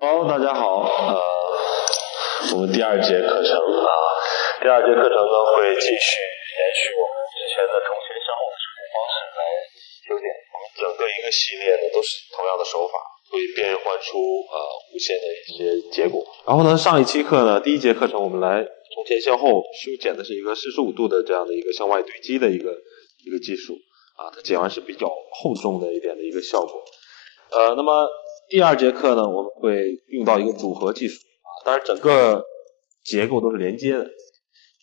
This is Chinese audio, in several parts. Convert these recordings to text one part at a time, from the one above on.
Hello， 大家好，我们第二节课程第二节课程呢会继续延续我们之前的重前相后的处理方式来修剪。我们整个一个系列呢都是同样的手法，会变换出无限的一些结果。然后呢，上一期课呢，第一节课程我们来从前向后修剪的是一个45度的这样的一个向外堆积的一个技术它剪完是比较厚重的一点的一个效果。那么第二节课呢，我们会用到一个组合技术当然整个结构都是连接的。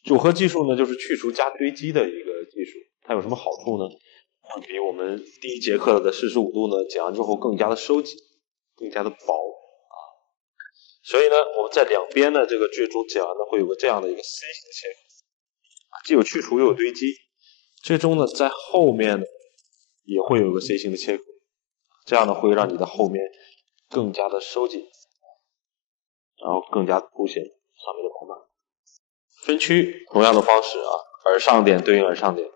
组合技术呢，就是去除加堆积的一个技术。它有什么好处呢？比我们第一节课的45度呢剪完之后更加的收紧，更加的薄所以呢，我们在两边的这个最终剪完呢，会有个这样的一个 C 型的切口既有去除又有堆积。最终呢，在后面呢也会有个 C 型的切口，这样呢会让你的后面更加的收紧，然后更加凸显上面的膨满。分区同样的方式耳上点对应耳上点。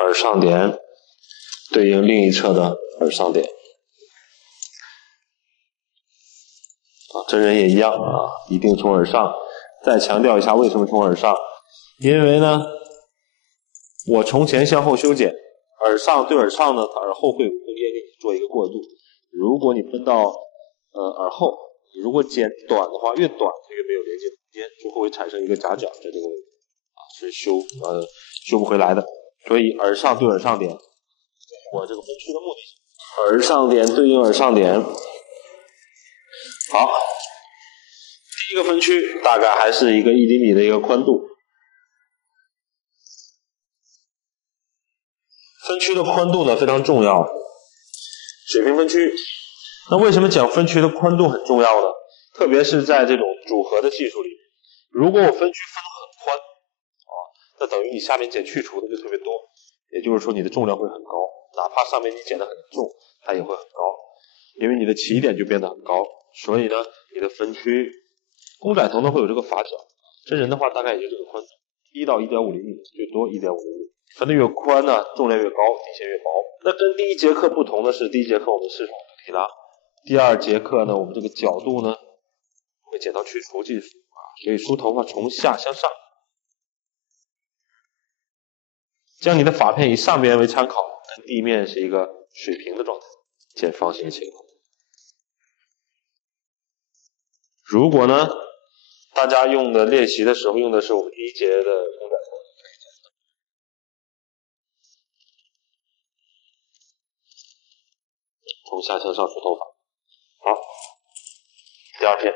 耳上点对应另一侧的耳上点。真人也一样一定从耳上。再强调一下为什么从耳上，因为呢我从前向后修剪，耳上对耳上呢，耳后会有空间给你做一个过渡。如果你分到耳后，你如果剪短的话，越短越没有连接空间，就会产生一个夹角在这个位置是修不回来的。所以耳上对耳上点，我这个分区的目的，耳上点对应耳上点。好，第一个分区大概还是一个1厘米的一个宽度。分区的宽度呢非常重要，水平分区。那为什么讲分区的宽度很重要呢？特别是在这种组合的技术里，如果我分区分得很宽那等于你下面剪去除的就特别多，也就是说你的重量会很高，哪怕上面你剪得很重，它也会很高，因为你的起点就变得很高。所以呢，你的分区，公仔头呢会有这个发角，真人的话大概也就这个宽度，1到1.5厘米，最多1.5厘米。分得越宽呢，重量越高，底线越薄。那跟第一节课不同的是，第一节课我们是手推拉，第二节课呢，我们这个角度呢会剪到去除技术所以梳头发从下向上，将你的发片以上边为参考，跟地面是一个水平的状态，剪方形的切口。如果呢，大家用的练习的时候用的是我们第一节的公仔头，从下向上梳头发。好，第二片，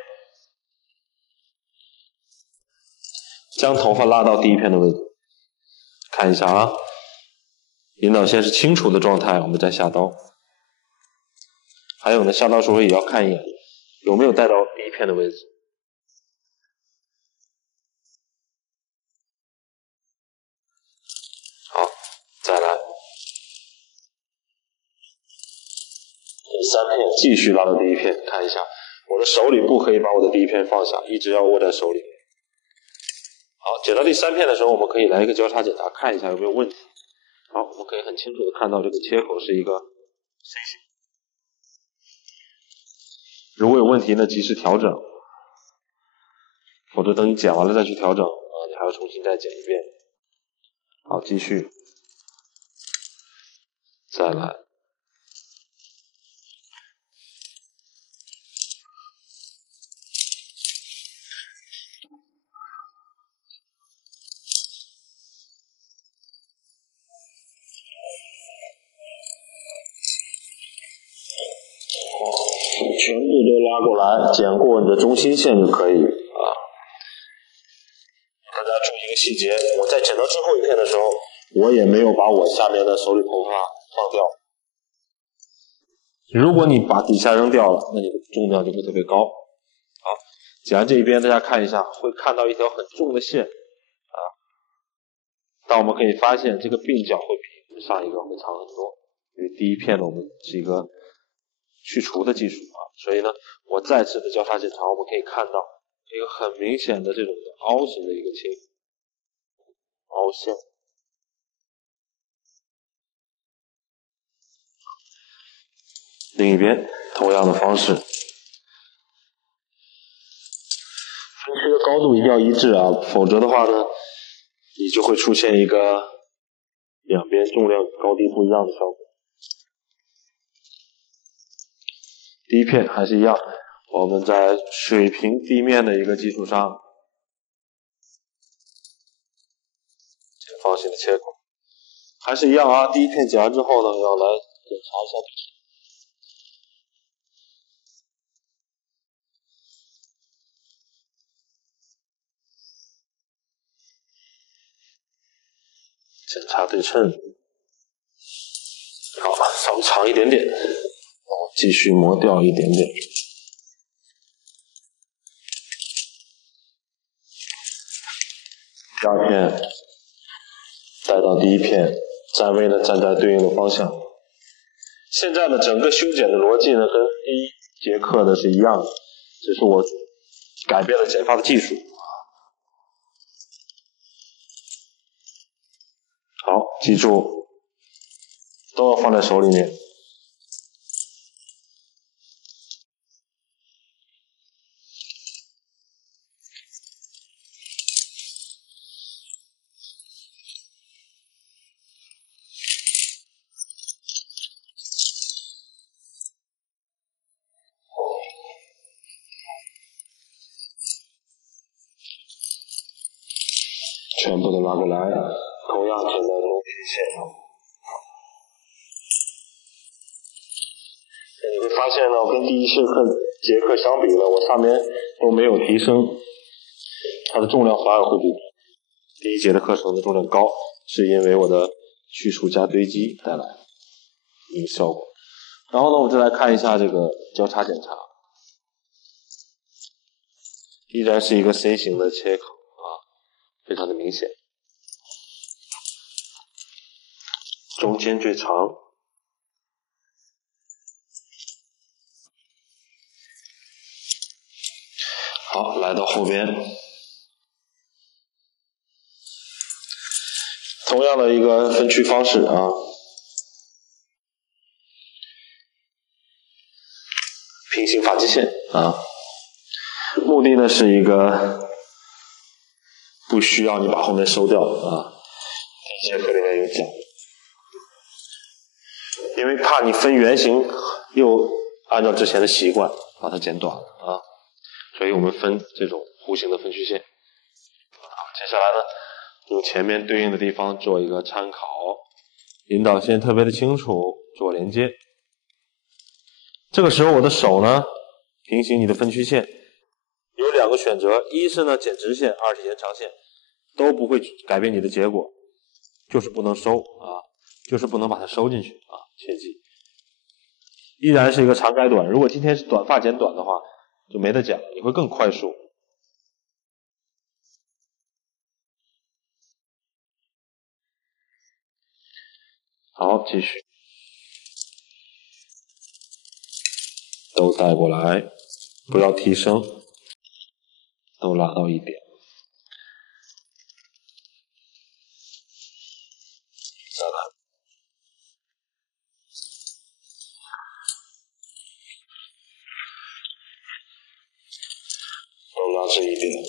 将头发拉到第一片的位置，看一下引导线是清楚的状态，我们再下刀。还有呢，下刀时候也要看一眼有没有带到第一片的位置。好，再来第三片，继续拉到第一片，看一下我的手里不可以把我的第一片放下，一直要握在手里。好，剪到第三片的时候，我们可以来一个交叉检查，看一下有没有问题。好，我们可以很清楚的看到这个切口是一个 C 型。如果有问题呢，及时调整，否则等你剪完了再去调整你还要重新再剪一遍。好，继续，再来。全部都拉过来，剪过你的中心线就可以大家注意一个细节，我在剪到最后一片的时候，我也没有把我下面的手里头发放掉。如果你把底下扔掉了，那你的重量就会特别高。好，剪完这一边，大家看一下，会看到一条很重的线但我们可以发现这个鬓角会比上一个会长很多，因为第一片呢我们是一个去除的技术所以呢，我再次的交叉检查，我们可以看到一个很明显的这种凹形的一个切口。凹陷。另一边同样的方式，分区的高度一定要一致啊，否则的话呢，你就会出现一个两边重量高低不一样的效果。第一片还是一样，我们在水平地面的一个基础上，正方形的切口，还是一样啊。第一片剪完之后呢，要来检查一下。检查对称，好，稍微长一点点，我继续磨掉一点点。第二片带到第一片，站位呢站在对应的方向。现在呢，整个修剪的逻辑呢跟第一节课的是一样的，只是我改变了剪发的技术。好，记住，都要放在手里面。全部都拉过来，同样剪到中虚线。你会发现呢，我跟第一节课相比呢，我上面都没有提升，它的重量反而会比第一节的课程的重量高，是因为我的去除加堆积带来一个效果。然后呢，我再来看一下这个交叉检查，依然是一个 C 型的切口啊，非常的明显，中间最长。好，来到后边，同样的一个分区方式啊，平行发际线啊，目的呢是一个不需要你把后面收掉啊，第一节课里面有讲，因为怕你分圆形又按照之前的习惯把它剪短了啊，所以我们分这种弧形的分区线。接下来呢，用前面对应的地方做一个参考，引导线特别的清楚，做连接。这个时候我的手呢，平行你的分区线，有两个选择，一是呢剪直线，二是延长线，都不会改变你的结果，就是不能收啊，就是不能把它收进去啊，切记。依然是一个长改短，如果今天是短发剪短的话，就没得讲，你会更快速。好，继续，都带过来，不要提升，都拉到一点。再来，都拉至一点。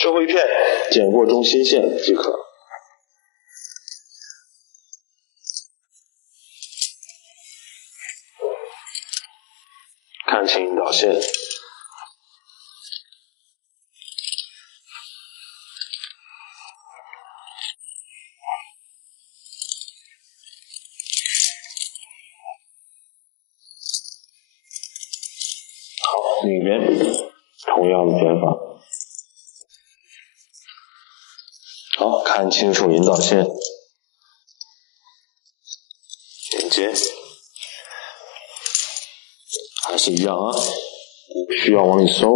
最后一片剪过中心线即可。看清引导线。好，另一边同样的剪法。好，看清楚引导线，连接，还是一样啊，不需要往里收。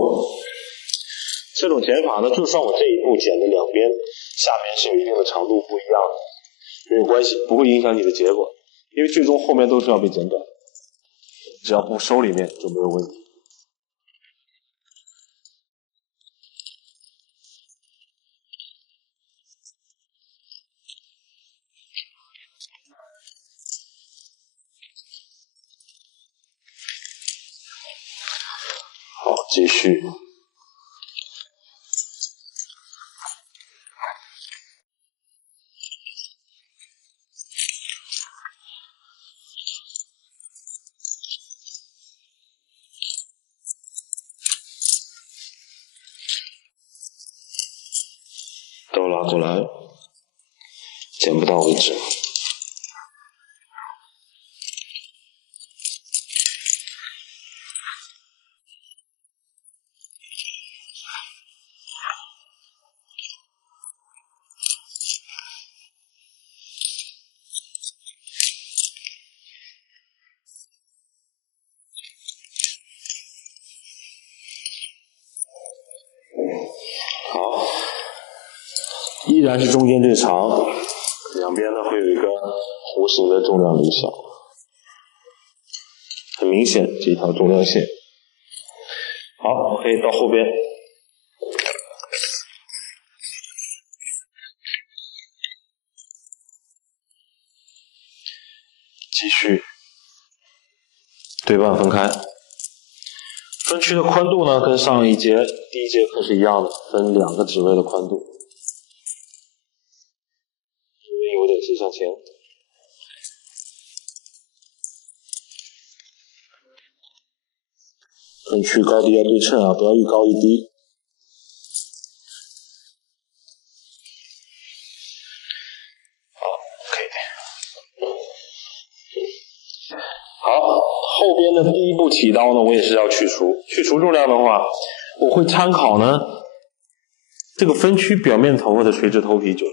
这种剪法呢，就算我这一步剪的两边下面是有一定的长度不一样的，没有关系，不会影响你的结果，因为最终后面都是要被剪短，只要不收里面就没有问题。好，继续。都拉过来，剪不到为止。好，依然是中间最长，两边呢会有一个弧形的重量离小，很明显这一条重量线。好，可以到后边。继续对半分开。分区的宽度呢，跟上一节第一节课是一样的，分2个指位的宽度。指位有点斜向前。分区高低要对称啊，不要一高一低。好，可以。好，后边的第一步起刀呢，我也是要去除。去除重量的话，我会参考呢这个分区表面头发的垂直头皮90度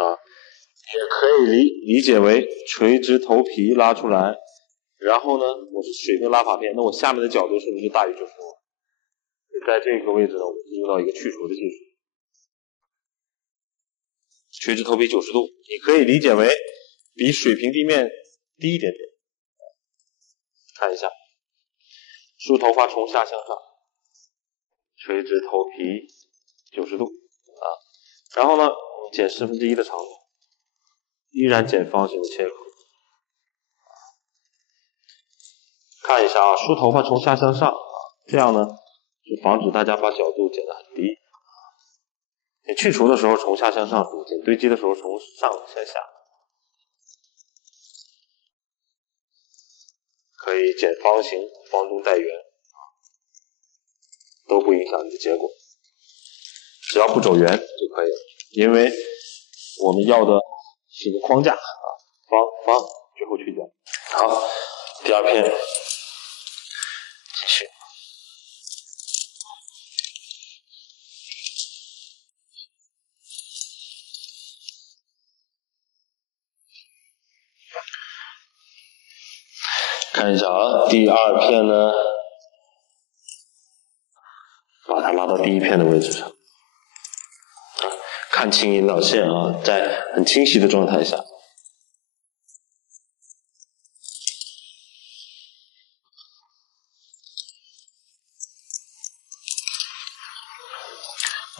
啊，也可以理解为垂直头皮拉出来，然后呢我是水平拉法片，那我下面的角度是不是就大于90度？在这个位置呢，我就用到一个去除的技术。垂直头皮90度，你可以理解为比水平地面低一点点。看一下，梳头发从下向上，垂直头皮90度啊，然后呢，我们剪1/4的长度，依然剪方形的切口。看一下啊，梳头发从下向上，这样呢，就防止大家把角度剪得很低。你去除的时候从下向上梳，剪堆积的时候从上向下。可以剪方形，方中带圆，都不影响你的结果，只要不走圆就可以了。因为我们要的是一个框架啊，方，最后去掉。好，第二片，继续。看一下啊，第二片呢，把它拉到第一片的位置上，看清引导线啊，在很清晰的状态下。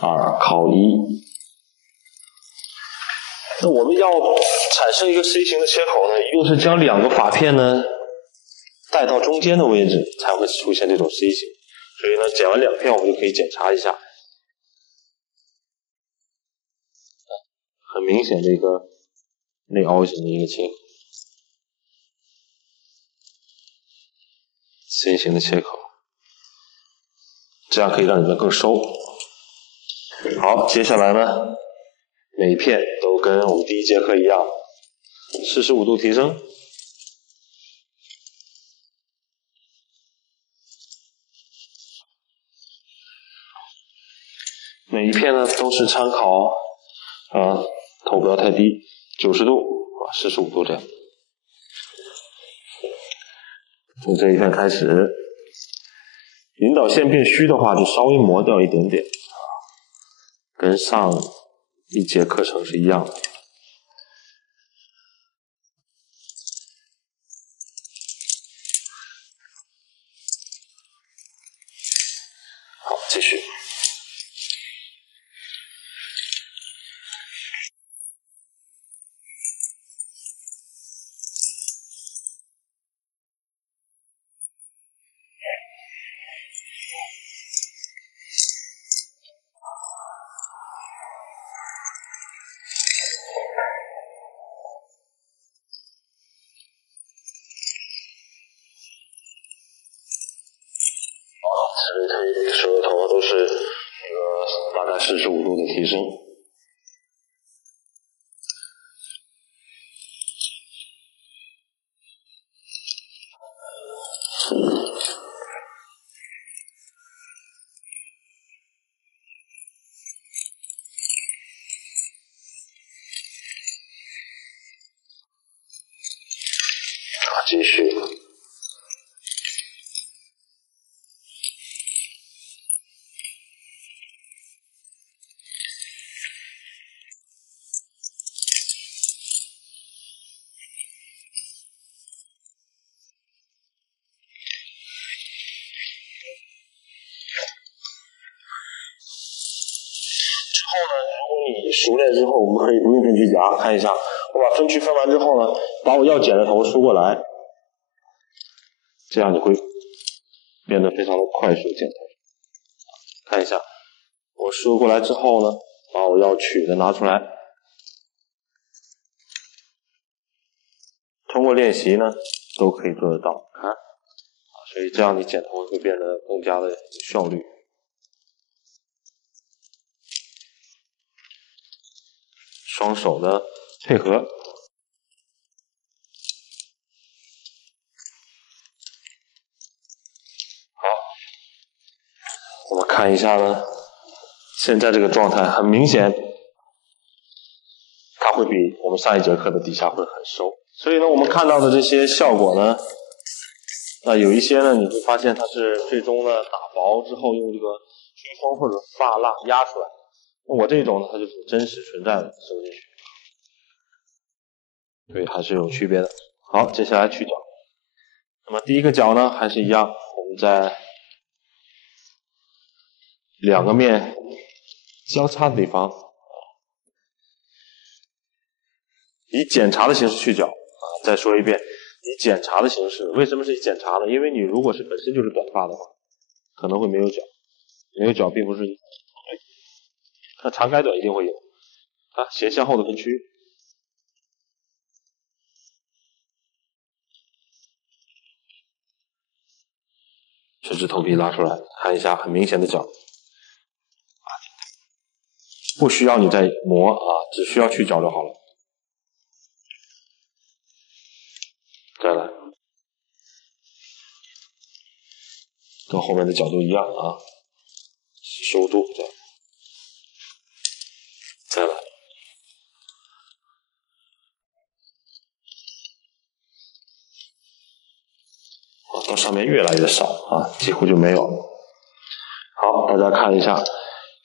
2靠1。那我们要产生一个 C 型的切口呢，一定是将2个发片呢带到中间的位置，才会出现这种 C 型。所以呢，剪完2片，我们就可以检查一下，很明显的一个内凹型的一个切口 ，C 型的切口，这样可以让你们更收。好，接下来呢，每一片都跟我们第一节课一样，45度提升。每一片呢都是参考头不要太低，90度啊，45度这样。从这一片开始，引导线变虚的话，就稍微磨掉一点点，跟上一节课程是一样的。继续。此类推，手的头发都是大概45度的提升。继续。之后呢，如果你熟练之后，我们可以不用分区夹，看一下，我把分区分完之后呢，把我要剪的头梳过来，这样你会变得非常的快速剪头。看一下，我梳过来之后呢，把我要取的拿出来。通过练习呢，都可以做得到，看，所以这样你剪头会变得更加的有效率。双手的配合，好，我们看一下呢，现在这个状态很明显，它会比我们上一节课的底下会很收。所以呢，我们看到的这些效果呢，有一些呢，你会发现它是最终呢打薄之后用这个吹风或者发蜡压出来。我这种呢，它就是真实存在的收进去，所以还是有区别的。好，接下来去角。那么第一个角呢，还是一样，我们在两个面交叉的地方，以检查的形式去角。再说一遍，以检查的形式。为什么是以检查呢？因为你如果是本身就是短发的话，可能会没有角，没有角并不是那长改短一定会有斜向后的分区。垂直头皮拉出来，看一下很明显的角，不需要你再磨只需要去角就好了。再来，跟后面的角度一样收度这样。再来，到上面越来越少几乎就没有了。好，大家看一下，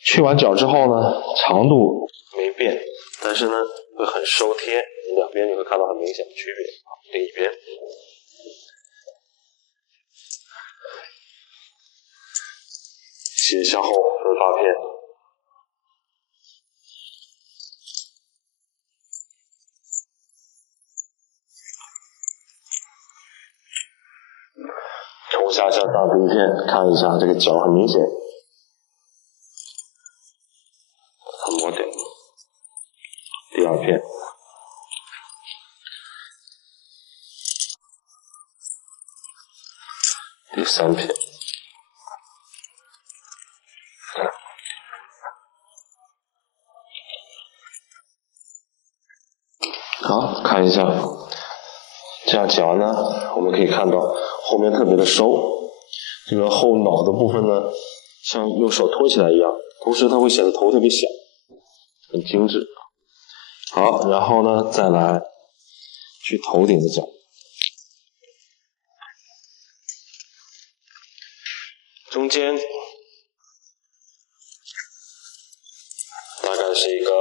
去完角之后呢，长度没变，但是呢会很收贴，两边你会看到很明显的区别。另一边，斜向后分发片，从下向上第一片，看一下这个角很明显，把它磨掉。第二片，第三片，好，看一下，这样剪完呢，我们可以看到后面特别的收，这个后脑的部分呢，像用手托起来一样，同时它会显得头特别小，很精致。好，然后呢，再来去头顶的角，中间大概是一个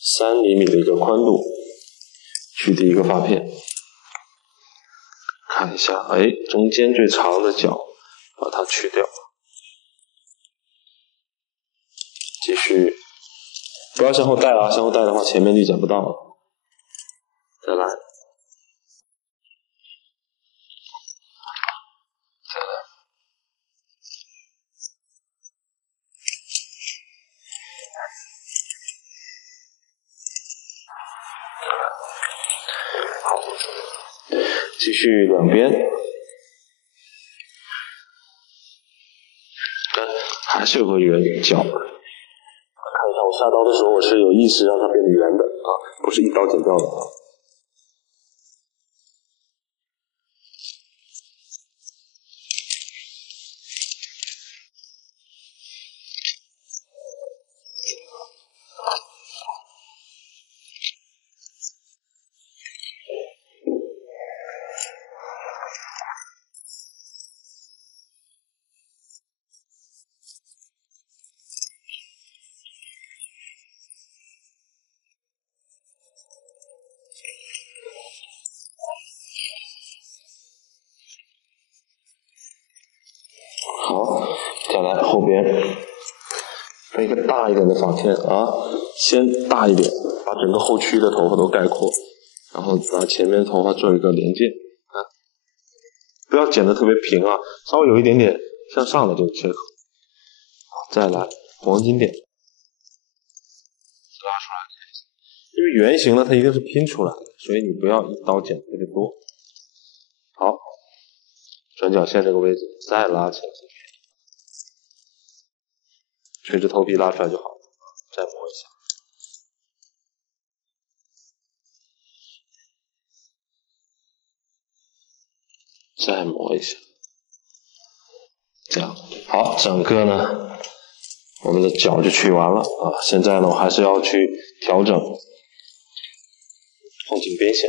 3厘米的一个宽度，去第一个发片，看一下，中间最长的角把它去掉，继续，不要向后带啊，向后带的话前面就剪不到了。再来，好，继续两边，还是有个圆角。看一下，我下刀的时候，我是有意识让它变得圆的啊，不是一刀剪掉的啊。好，再来后边分一个大一点的发片啊，先大一点，把整个后区的头发都概括，然后把前面头发做一个连接啊，不要剪得特别平啊，稍微有一点点向上的这个切口。好，再来黄金点拉出来，因为圆形呢它一定是拼出来的，所以你不要一刀剪特别多。好，转角线这个位置再拉起来。垂直头皮拉出来就好了，再磨一下，再磨一下，这样好，整个呢，我们的角就取完了啊。现在呢，我还是要去调整后颈边线。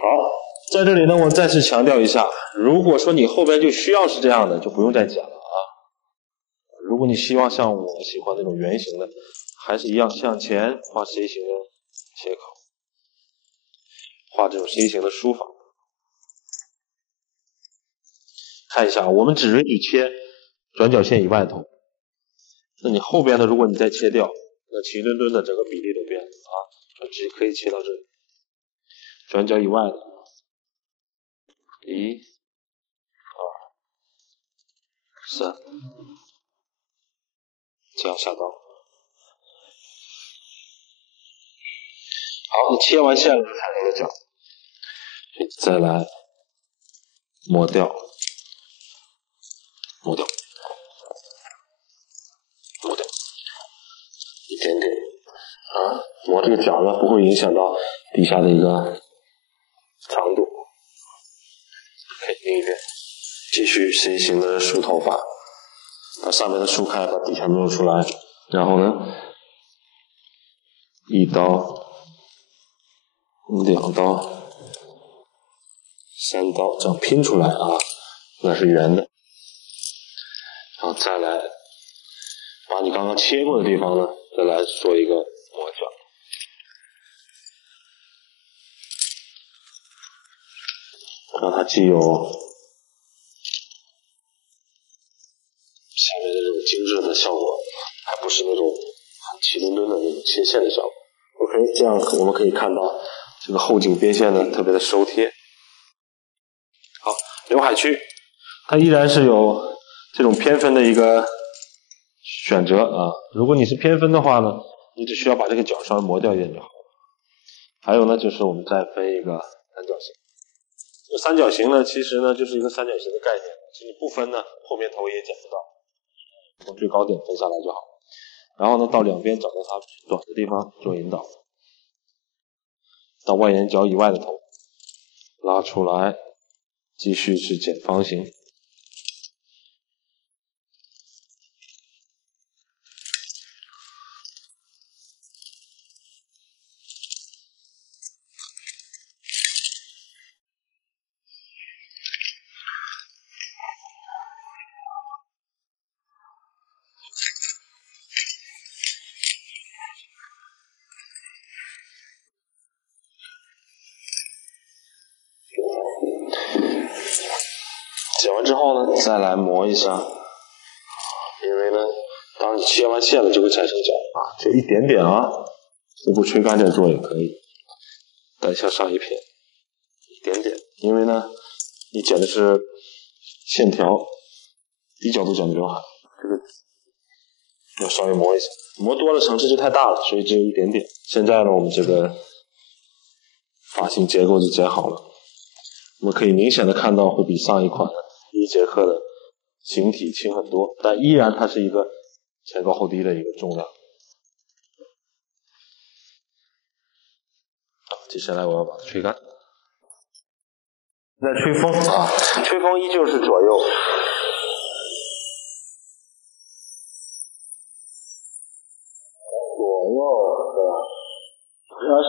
好，在这里呢，我再次强调一下，如果说你后边就需要是这样的，就不用再剪了啊。如果你希望像我喜欢那种圆形的，还是一样向前画 C 型的切口，画这种 C 型的书法。看一下，我们只允许切转角线以外的头，那你后边的如果你再切掉，那齐墩墩的整个比例都变了啊，只可以切到这里，转角以外的1、2、3，这样下刀。好，你切完线了，看这个角，再来磨掉，磨掉，磨掉，一点点啊，磨这个角呢不会影响到底下的一个长度。OK， 另一边继续 C 型的梳头发，把上面的梳开，把底下弄出来，然后呢，一刀、2刀、3刀，这样拼出来啊，那是圆的。然后再来把你刚刚切过的地方呢，再来做一个磨角，让它既有下面的这种精致的效果，还不是那种很齐墩墩的那种切线的效果。OK， 这样我们可以看到这个后颈边线呢特别的收贴。好，刘海区它依然是有这种偏分的一个选择啊。如果你是偏分的话呢，你只需要把这个角稍微磨掉一点就好了。还有呢，就是我们再分一个三角形。这三角形呢，其实呢就是一个三角形的概念，其实你不分呢，后面头也剪不到，从最高点分下来就好。然后呢，到两边找到它短的地方做引导，到外沿角以外的头拉出来，继续是剪方形。剪完之后呢，再来磨一下当你切完线了就会产生角啊，就一点点啊，如果吹干点做也可以，但像上一片一点点，因为呢你剪的是线条，低角度剪的比较好，这个要稍微磨一下，磨多了层次就太大了，所以只有一点点。现在呢我们这个发型结构就剪好了，我们可以明显的看到会比上一款第一节课的形体轻很多，但依然它是一个前高后低的一个重量。接下来我要把它吹干。在吹风啊，吹风依旧是左右。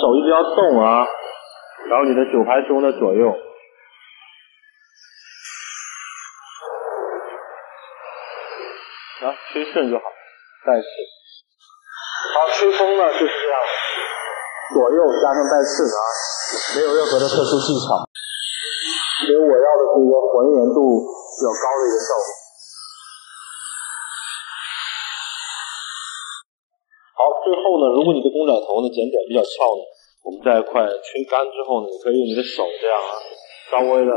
手一直要动啊，然后你的9排胸的左右。吹顺就好，带刺。好，吹风呢就是这样，左右加上带刺啊，没有任何的特殊技巧，给我要的是一个还原度比较高的一个效果。好，最后呢，如果你的公仔头呢剪短比较翘呢，我们在快吹干之后呢，你可以用你的手这样啊，稍微的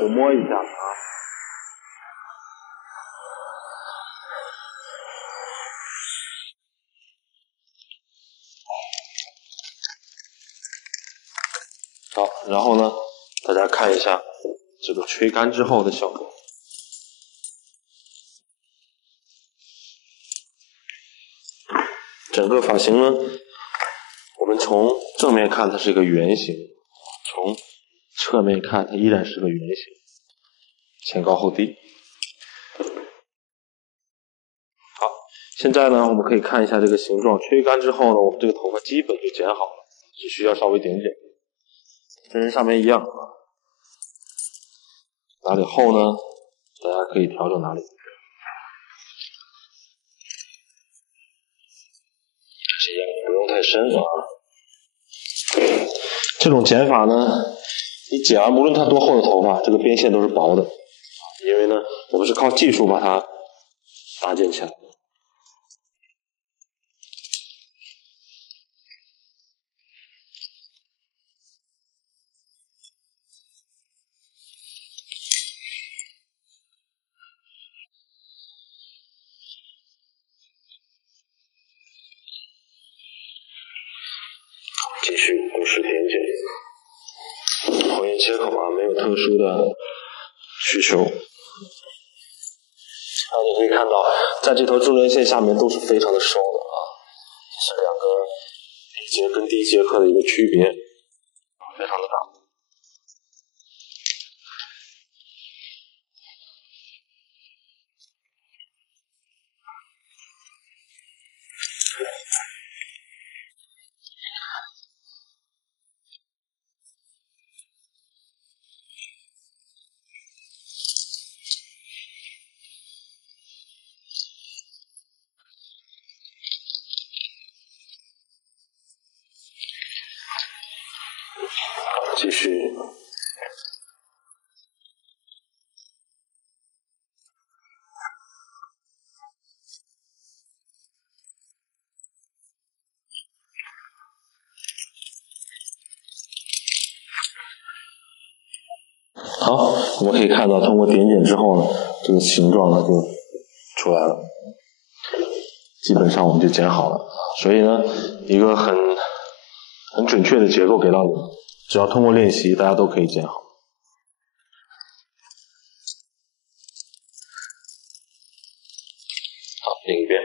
抚摸一下啊。好，然后呢，大家看一下这个吹干之后的效果。整个发型呢，我们从正面看它是一个圆形，从侧面看它依然是个圆形，前高后低。好，现在呢，我们可以看一下这个形状，吹干之后呢，我们这个头发基本就剪好了，只需要稍微点剪。跟上面一样，哪里厚呢，大家可以调整哪里。这样不用太深啊。这种剪法呢，你剪完无论它多厚的头发，这个边线都是薄的，因为呢，我们是靠技术把它搭建起来。继续不时点剪，还原切口啊，没有特殊的需求。你可以看到，在这条中间线下面都是非常的收的啊，这是两个第一节跟第一节课的一个区别，非常的大。继续。好，我们可以看到，通过点剪之后呢，这个形状呢就出来了，基本上我们就剪好了。所以呢，一个很准确的结构给到你们，只要通过练习，大家都可以剪好。好，另一边。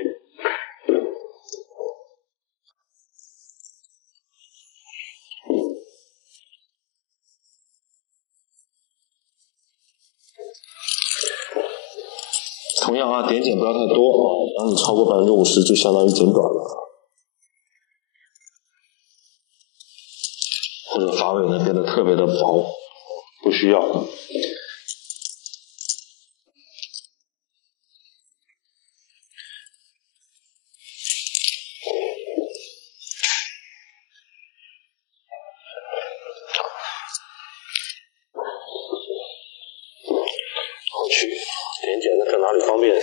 同样啊，点剪不要太多啊，当你超过50%就相当于剪短了，或者发尾呢变得特别的薄，不需要。后去点剪的在哪里方便，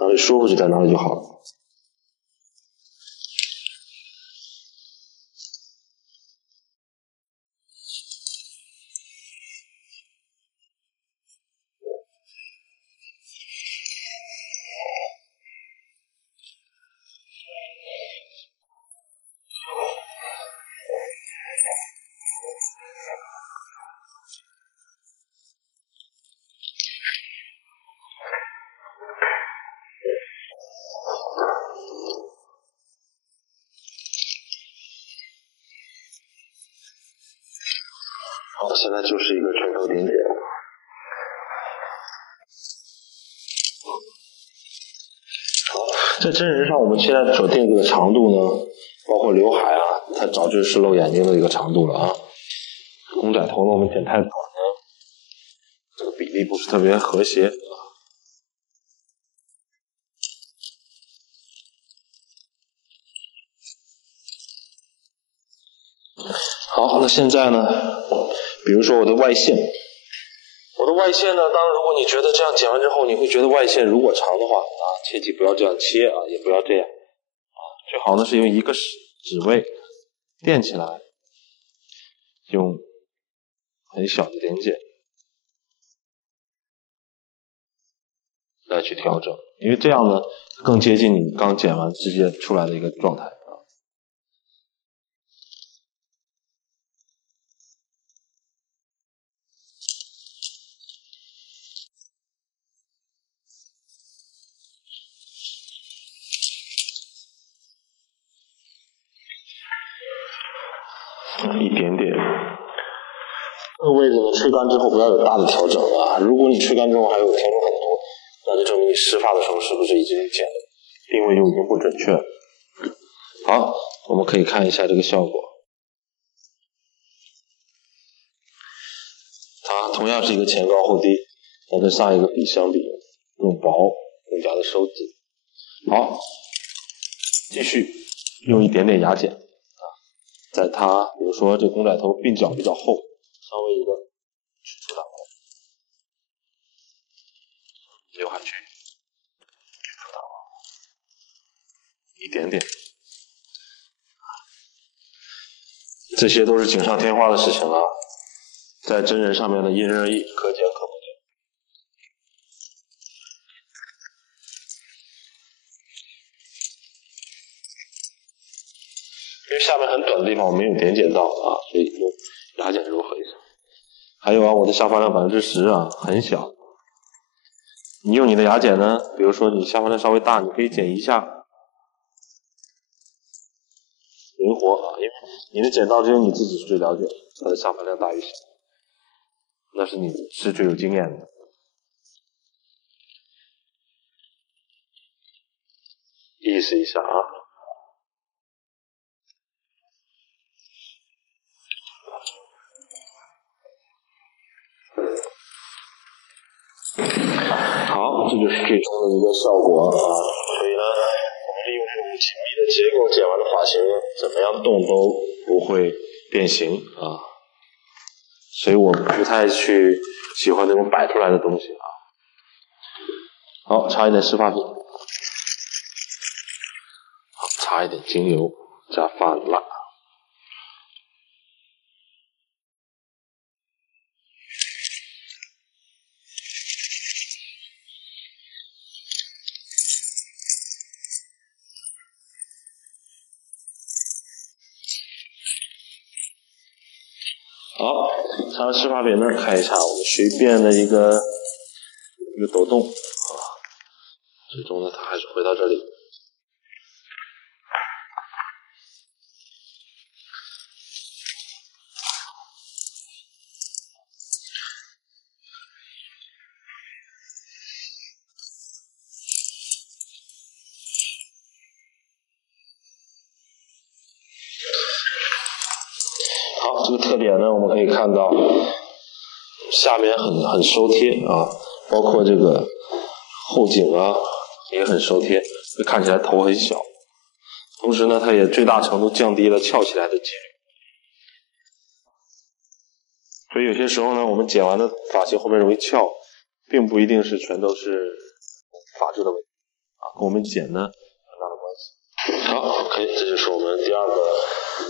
哪里舒服就在哪里就好了。好，现在就是一个拳头点点。好，在真人上，我们现在所定这个长度呢，包括刘海啊，它早就是露眼睛的一个长度了啊。公仔头呢，我们剪太短呢，这个比例不是特别和谐。好，那现在呢，比如说我的外线，呢，当然如果你觉得这样剪完之后，你会觉得外线如果长的话啊，切记不要这样切啊，也不要这样啊，最好呢是用一个指位垫起来，用很小的点剪来去调整，因为这样呢更接近你刚剪完直接出来的一个状态。一点点，这个位置呢吹干之后不要有大的调整啊。如果你吹干之后还有调整很多，那就证明你湿发的时候是不是已经剪定位就已经不准确了。好，我们可以看一下这个效果。它同样是一个前高后低，但跟上一个比相比更薄，更加的收紧。好，继续用一点点牙剪。在它，比如说这公仔头鬓角比较厚，稍微一个去除它，刘海去除它，一点点，这些都是锦上添花的事情啊，在真人上面的因人而异，可减可不减。因为下面很短的地方我没有点剪到啊，所以用牙剪柔和一下。还有啊，我的下发量10%啊，很小。你用你的牙剪呢，比如说你下发量稍微大，你可以剪一下，灵活啊，因为你的剪刀只有你自己最了解它的下发量大与小，那是你是最有经验的。意识一下啊。好，这就是最终的一个效果啊。所以呢，我们利用这种紧密的结构剪完的发型，怎么样动都不会变形啊。所以我不太去喜欢那种摆出来的东西啊。好，擦一点湿发品，好，擦一点精油加发蜡。好，擦完湿发品呢，看一下我们随便的一个抖动啊，最终呢，它还是回到这里。好，这个特点呢，我们可以看到下面很收贴啊，包括这个后颈啊也很收贴，看起来头很小。同时呢，它也最大程度降低了翘起来的几率。所以有些时候呢，我们剪完的发型后面容易翘，并不一定是全都是发质的问题，跟我们剪呢很大的关系。好 ，OK， 这就是我们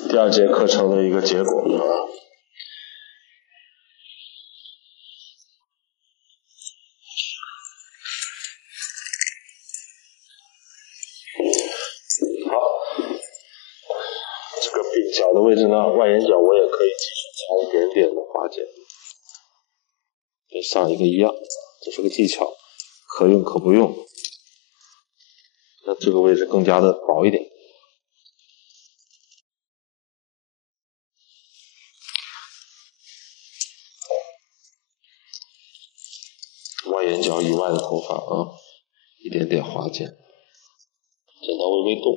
第二节课程的一个结果啊。好，这个鬓角的位置呢，外眼角我也可以继续加一点点的划剪，跟上一个一样，这是个技巧，可用可不用。那这个位置更加的薄一点。外眼角以外的头发啊，一点点划剪，剪刀微微动，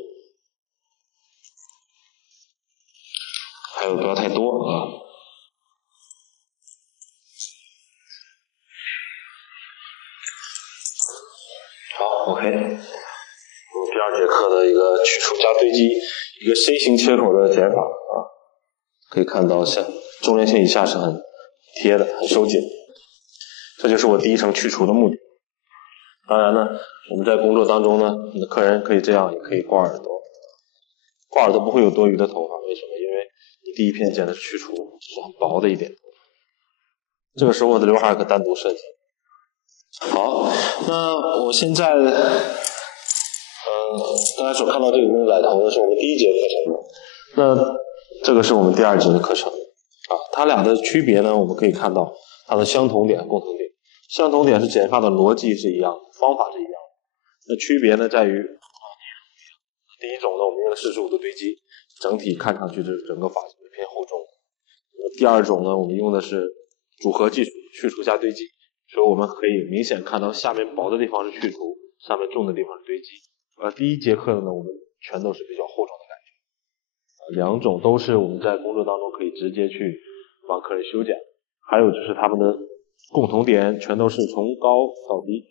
还有不要太多啊。好 ，OK， 我们第二节课的一个去除加堆积，一个 C 型切口的剪法啊，可以看到像中连线以下是很贴的，很收紧。这就是我第一层去除的目的。当然呢，我们在工作当中呢，你的客人可以这样，也可以刮耳朵。刮耳朵不会有多余的头发，为什么？因为你第一片剪的是去除，只是很薄的一点。这个时候我的刘海可单独设计。好，那我现在，大家所看到这个奶头呢，是我们第一节课程。那这个是我们第二节的课程啊，它俩的区别呢，我们可以看到它的相同点、共同点。相同点是剪发的逻辑是一样的，方法是一样的。那区别呢在于，第一种呢，我们用的45度堆积，整体看上去就是整个发型偏厚重。第二种呢，我们用的是组合技术，去除加堆积，所以我们可以明显看到下面薄的地方是去除，上面重的地方是堆积。第一节课呢，我们全都是比较厚重的感觉。两种都是我们在工作当中可以直接去帮客人修剪。还有就是他们的共同点全都是从高到低，